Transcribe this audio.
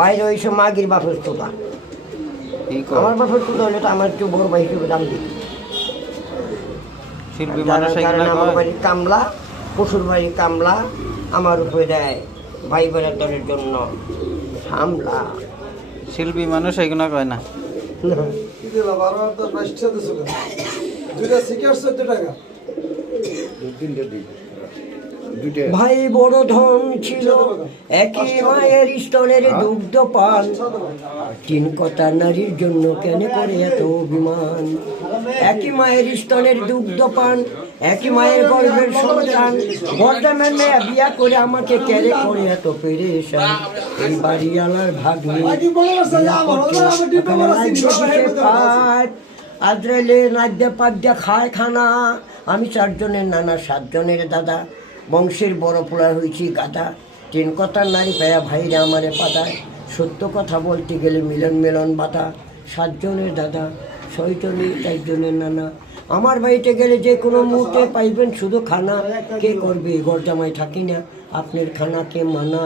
বাইরে ওই সব মাগির বাপের চোদা। আমার বাপের চোদা হলে তো আমার একটু বড় ভাই হিসেবে দাম দিত। শিল্পী মানুষ আমার বাড়ির কামলা, পশুর বাড়ির কামলা আমার উপরে দেয় ভাই বেড়াতনের জন্য হামলা। শিল্পী মানুষ এগুলো কয় না। ভাই বড় ধন ছিল, একই মায়ের স্তনের দুগ্ধ পান, তিন কথা নারীর জন্য কেন করে এত অভিমান। একই মায়ের স্তনের দুগ্ধ পান, একই মায়ের গর্ভের সন্তান, বর্ধমান মেয়ে বিয়া করে আমাকে কেড়ে করে এত পেরেশান। এই বাড়িওয়ালার ভাগ্নি আদ্রাইলে নাদ্যে পাদ্যা খায় খানা। আমি 4 জনের নানা, 7 জনের দাদা, বংশের বড় পোড়া হয়েছি গাদা। 3 কথার নারী পায়া ভাইরা আমারে পাতায়, সত্য কথা বলতে গেলে মিলন মিলন বাধা। 7 জনের দাদা, 6 জনের 4 জনের নানা। আমার বাড়িতে গেলে যে কোনো মুহূর্তে পাইবেন শুধু খানা। কে করবে ঘর জামাই থাকি না, আপনার খানা কে মানা।